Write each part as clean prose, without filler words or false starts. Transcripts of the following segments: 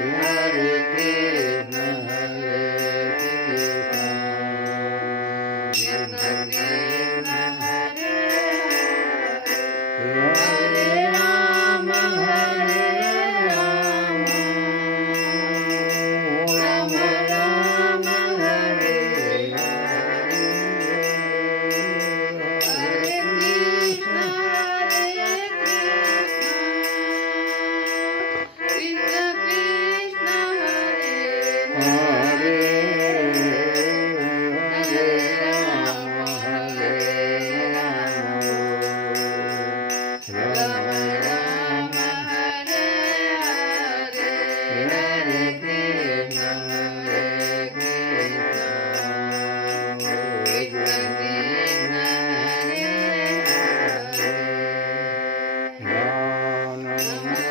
Hare Krishna, Hare Krishna, Krishna Krishna, Hare Hare, Hare Rama, Hare Rama, Rama Rama, Hare Hare, Hare Krishna, Hare Krishna, Krishna Krishna, Hare Hare, Hare Rama, Hare Rama, Rama Rama, Hare Hare, Hare Krishna, Hare Krishna, Krishna Krishna, Hare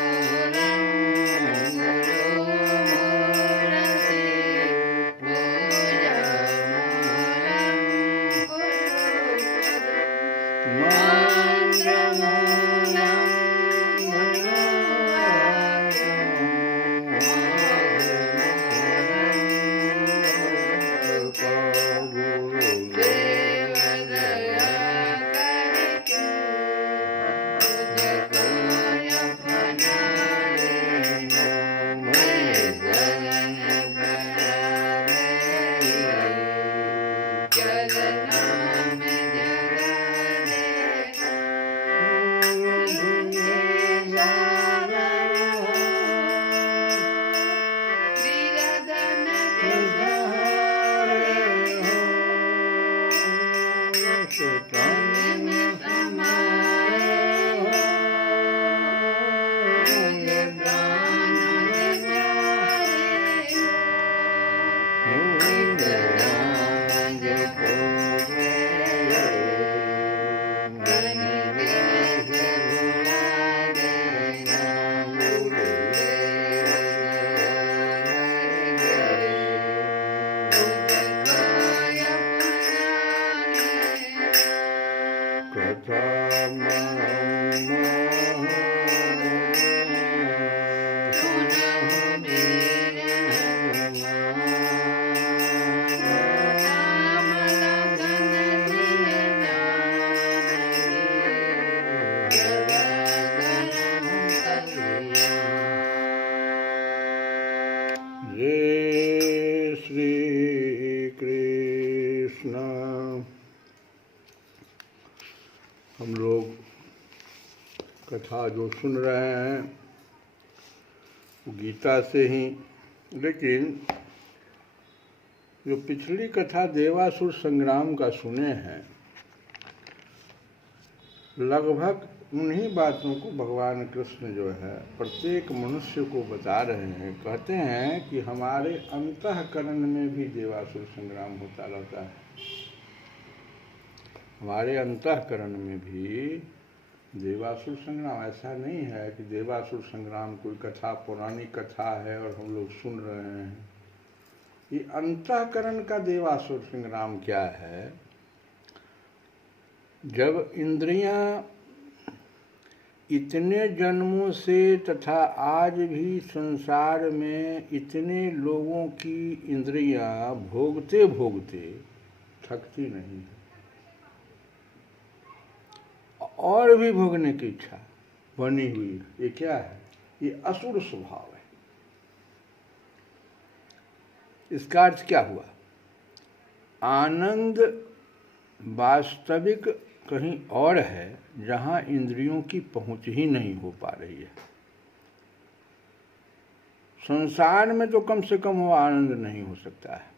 जय श्री कृष्ण। हम लोग कथा जो सुन रहे हैं वो गीता से ही, लेकिन जो पिछली कथा देवासुर संग्राम का सुने हैं, लगभग उन्हीं बातों को भगवान कृष्ण जो है प्रत्येक मनुष्य को बता रहे हैं। कहते हैं कि हमारे अंतःकरण में भी देवासुर संग्राम होता रहता है। हमारे अंतःकरण में भी देवासुर संग्राम, ऐसा नहीं है कि देवासुर संग्राम कोई कथा पौराणिक कथा है और हम लोग सुन रहे हैं। ये अंतःकरण का देवासुर संग्राम क्या है? जब इंद्रियां इतने जन्मों से तथा आज भी संसार में इतने लोगों की इंद्रियां भोगते भोगते थकती नहीं है, और भी भोगने की इच्छा बनी हुई है। ये क्या है? ये असुर स्वभाव है। इसका अर्थ क्या हुआ? आनंद वास्तविक कहीं और है जहां इंद्रियों की पहुंच ही नहीं हो पा रही है। संसार में तो कम से कम वो आनंद नहीं हो सकता है।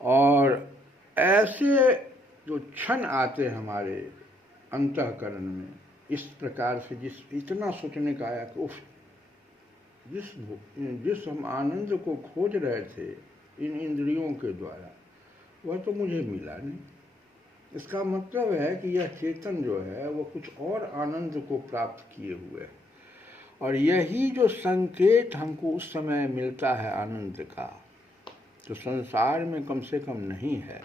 और ऐसे जो क्षण आते हैं हमारे अंतःकरण में, इस प्रकार से जिस इतना सोचने का आया कि उफ, जिस हम आनंद को खोज रहे थे इन इंद्रियों के द्वारा, वह तो मुझे मिला नहीं। इसका मतलब है कि यह चेतन जो है वो कुछ और आनंद को प्राप्त किए हुए है। और यही जो संकेत हमको उस समय मिलता है आनंद का, जो संसार में कम से कम नहीं है।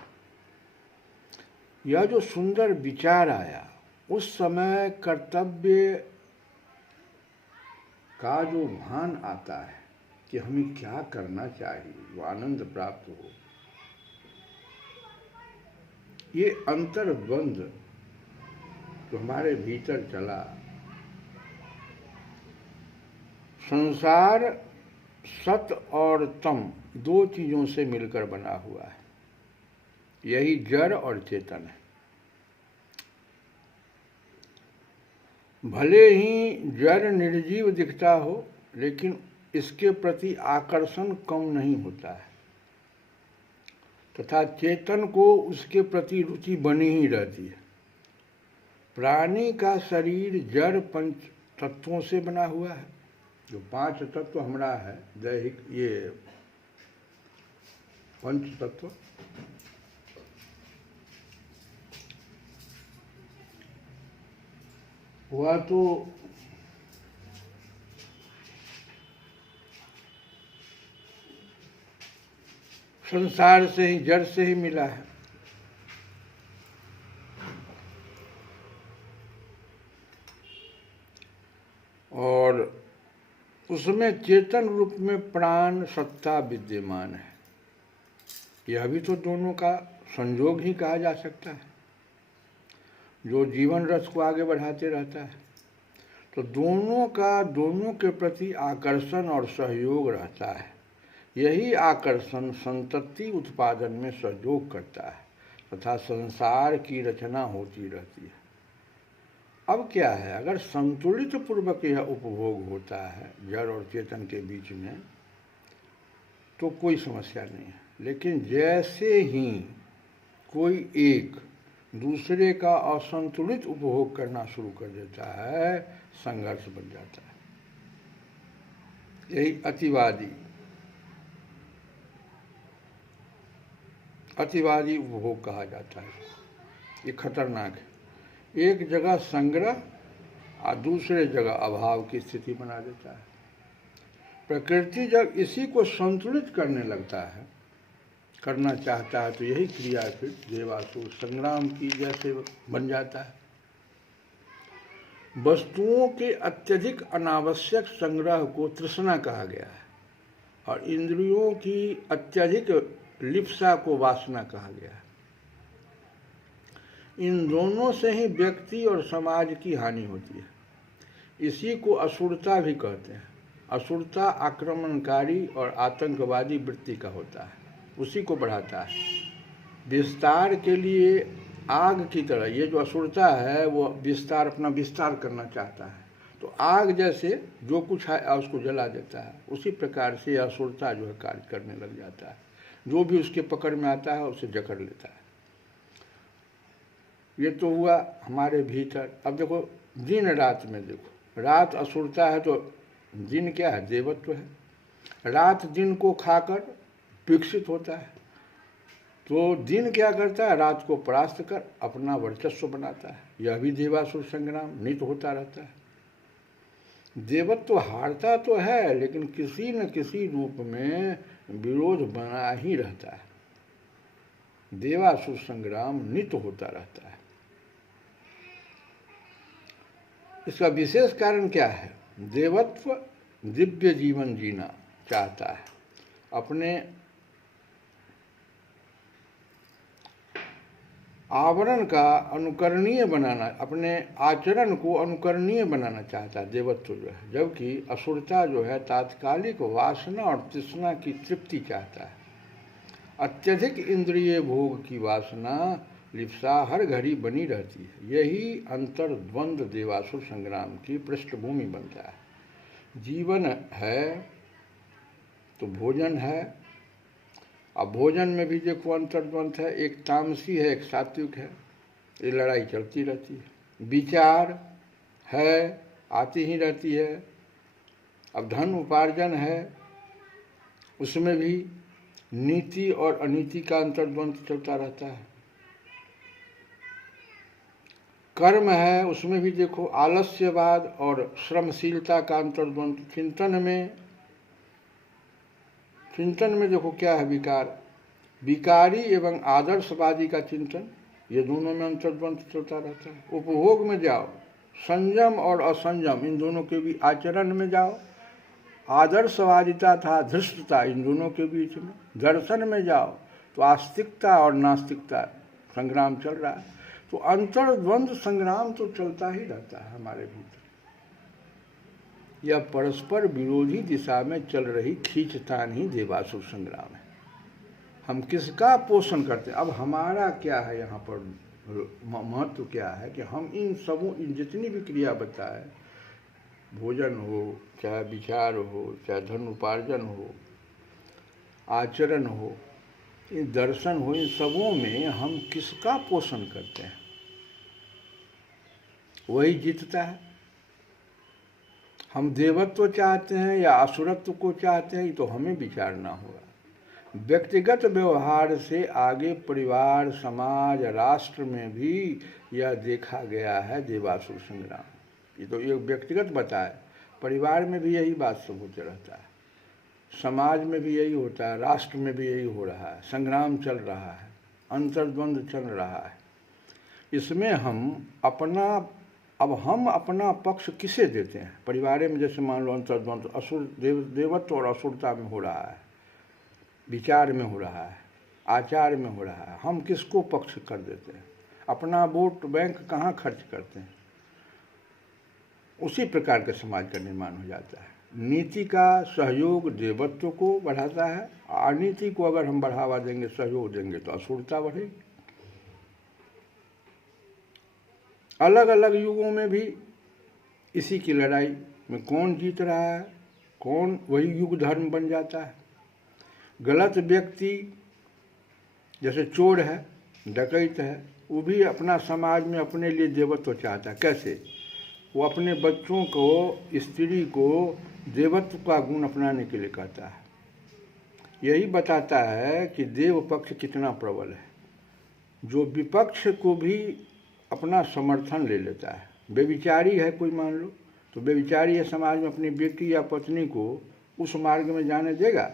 यह जो सुंदर विचार आया उस समय कर्तव्य का जो भान आता है कि हमें क्या करना चाहिए, वो आनंद प्राप्त हो, ये अंतर्द्वंद जो हमारे भीतर चला, संसार सत और तम दो चीजों से मिलकर बना हुआ है, यही जड़ और चेतन है। भले ही जड़ निर्जीव दिखता हो, लेकिन इसके प्रति आकर्षण कम नहीं होता है, तथा चेतन को उसके प्रति रुचि बनी ही रहती है। प्राणी का शरीर जड़ पंच तत्वों से बना हुआ है। जो पांच तत्व हमारा है दैहिक, ये पंच तत्व, हुआ तो संसार से ही, जड़ से ही मिला है। और उसमें चेतन रूप में प्राण सत्ता विद्यमान है। यह भी तो दोनों का संयोग ही कहा जा सकता है, जो जीवन रस को आगे बढ़ाते रहता है। तो दोनों का दोनों के प्रति आकर्षण और सहयोग रहता है। यही आकर्षण संतति उत्पादन में सहयोग करता है तथा संसार की रचना होती रहती है। अब क्या है, अगर संतुलित पूर्वक यह उपभोग होता है जड़ और चेतन के बीच में, तो कोई समस्या नहीं है। लेकिन जैसे ही कोई एक दूसरे का असंतुलित उपभोग करना शुरू कर देता है, संघर्ष बन जाता है। यही अतिवादी उपभोग कहा जाता है। ये खतरनाक है। एक जगह संग्रह और दूसरे जगह अभाव की स्थिति बना देता है। प्रकृति जब इसी को संतुलित करने लगता है, करना चाहता है, तो यही क्रिया फिर देवासुर संग्राम की जैसे बन जाता है। वस्तुओं के अत्यधिक अनावश्यक संग्रह को तृष्णा कहा गया है और इंद्रियों की अत्यधिक लिप्सा को वासना कहा गया है। इन दोनों से ही व्यक्ति और समाज की हानि होती है। इसी को असुरता भी कहते हैं। असुरता आक्रमणकारी और आतंकवादी वृत्ति का होता है, उसी को बढ़ाता है। विस्तार के लिए आग की तरह ये जो असुरता है, वो अपना विस्तार करना चाहता है, तो आग जैसे जो कुछ है उसको जला देता है, उसी प्रकार से असुरता जो है कार्य करने लग जाता है। जो भी उसके पकड़ में आता है उसे जकड़ लेता है। ये तो हुआ हमारे भीतर। अब देखो दिन रात में, देखो रात असुरता है तो दिन क्या है, देवत्व है। रात दिन को खाकर विकसित होता है, तो दिन क्या करता है, रात को परास्त कर अपना वर्चस्व बनाता है। यह भी देवासुर संग्राम नित होता रहता है। देवत्व हारता तो है, लेकिन किसी न किसी रूप में विरोध बना ही रहता है। देवासुर संग्राम नित होता रहता है। इसका विशेष कारण क्या है? देवत्व दिव्य जीवन जीना चाहता है, अपने आवरण का अनुकरणीय बनाना, अपने आचरण को अनुकरणीय बनाना चाहता है देवत्व जो है। जबकि असुरता जो है तात्कालिक वासना और तृष्णा की तृप्ति चाहता है। अत्यधिक इंद्रिय भोग की वासना लिप्सा हर घड़ी बनी रहती है। यही अंतर्द्वंद देवासुर संग्राम की पृष्ठभूमि बनता है। जीवन है तो भोजन है। अब भोजन में भी देखो अंतर्द्वंद है, एक तामसी है, एक सात्विक है। ये लड़ाई चलती रहती है। विचार है, आती ही रहती है। अब धन उपार्जन है, उसमें भी नीति और अनीति का अंतर्द्वंद चलता रहता है। कर्म है, उसमें भी देखो आलस्यवाद और श्रमशीलता का अंतर्द्वंद। चिंतन में देखो क्या है, विकारी एवं आदर्शवादी का चिंतन, ये दोनों में अंतर्द्वंद चलता रहता है। उपभोग में जाओ, संयम और असंयम इन दोनों के भी आचरण में जाओ, आदर्शवादिता था, धृष्टता इन दोनों के बीच में। दर्शन में जाओ तो आस्तिकता और नास्तिकता संग्राम चल रहा है। तो अंतर्द्वंद संग्राम तो चलता ही रहता है हमारे भीतर। यह परस्पर विरोधी दिशा में चल रही खींचतान ही देवासुर संग्राम है। हम किसका पोषण करते हैं? अब हमारा क्या है यहाँ पर महत्व क्या है कि हम इन जितनी भी क्रिया बताए, भोजन हो, चाहे विचार हो, चाहे धन उपार्जन हो, आचरण हो, इन दर्शन हो, इन सबों में हम किसका पोषण करते हैं? वही जीतता है। हम देवत्व चाहते हैं या असुरत्व को चाहते हैं, तो हमें विचारना होगा। व्यक्तिगत व्यवहार से आगे परिवार, समाज, राष्ट्र में भी यह देखा गया है देवासुर संग्राम। ये तो एक व्यक्तिगत बताए, परिवार में भी यही बात सब होते रहता है, समाज में भी यही होता है, राष्ट्र में भी यही हो रहा है। संग्राम चल रहा है, अंतर्द्वंद चल रहा है। इसमें हम अपना पक्ष किसे देते हैं? परिवार में जैसे मान लो अंतर्द्वंद देवत्व और असुरता में हो रहा है, विचार में हो रहा है, आचार में हो रहा है। हम किसको पक्ष कर देते हैं? अपना वोट बैंक कहाँ खर्च करते हैं? उसी प्रकार के समाज का निर्माण हो जाता है। नीति का सहयोग देवत्व को बढ़ाता है, अनीति को अगर हम बढ़ावा देंगे, सहयोग देंगे, तो असुरता बढ़ेगी। अलग अलग युगों में भी इसी की लड़ाई में कौन जीत रहा है, कौन वही युग धर्म बन जाता है। गलत व्यक्ति जैसे चोर है, डकैत है, वो भी अपना समाज में अपने लिए देवत्व चाहता है। कैसे? वो अपने बच्चों को, स्त्री को देवत्व का गुण अपनाने के लिए कहता है। यही बताता है कि देव पक्ष कितना प्रबल है, जो विपक्ष को भी अपना समर्थन ले लेता है। बेविचारी है कोई मान लो, तो बेविचारी है समाज में अपनी बेटी या पत्नी को उस मार्ग में जाने देगा?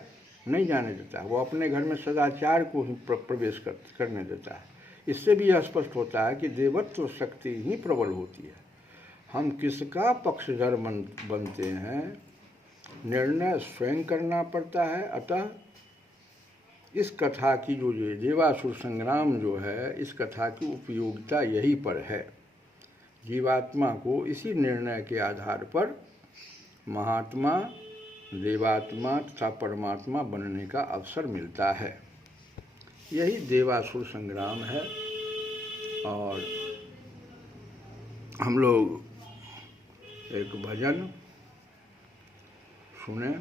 नहीं जाने देता। वो अपने घर में सदाचार को ही प्रवेश करने देता है। इससे भी यह स्पष्ट होता है कि देवत्व शक्ति ही प्रबल होती है। हम किसका पक्षधर बनते हैं, निर्णय स्वयं करना पड़ता है। अतः इस कथा की जो ये देवासुर संग्राम जो है, इस कथा की उपयोगिता यही पर है। जीवात्मा को इसी निर्णय के आधार पर महात्मा, देवात्मा तथा परमात्मा बनने का अवसर मिलता है। यही देवासुर संग्राम है। और हम लोग एक भजन सुने।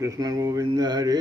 कृष्ण गोविंद हरे